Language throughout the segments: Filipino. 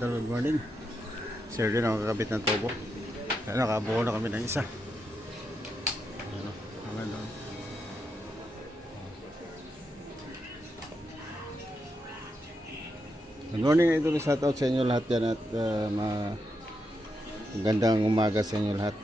Good morning. Sir din ako kakabit ng tubo. Kaya nakabuo na kami ng isa. Ano, ano. Good morning, idol. Shout out sa inyo lahat yan at magandang umaga sa inyo lahat.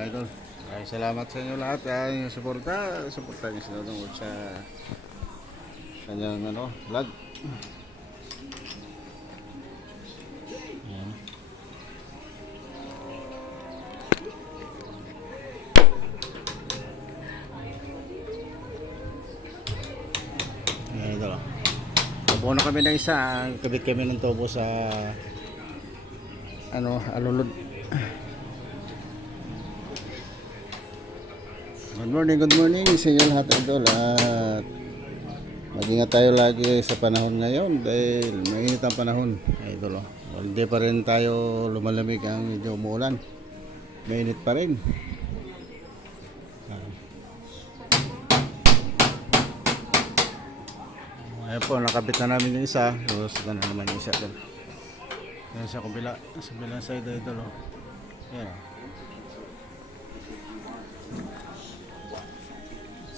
Idol, ay salamat sa inyo lahat ay suporta niyo sila tungkol sa kanyang vlog. Ayan. Ayan, idol. Tabuo na kami ng isa, kabit kami ng tubo sa alulod. Good morning sa inyo lahat, idol. At mag-ingat tayo lagi sa panahon ngayon dahil mainit ang panahon, idol. Hindi pa rin tayo lumalamig, ang medyo umuulan. Mainit pa rin. Ayan po, nakabit na namin yung isa. Tapos ito na naman yung isa doon. Ayan sa kabila, sa bilang side, idol. Ayan.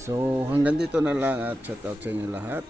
So hanggang dito na lang at shout out sa inyo lahat.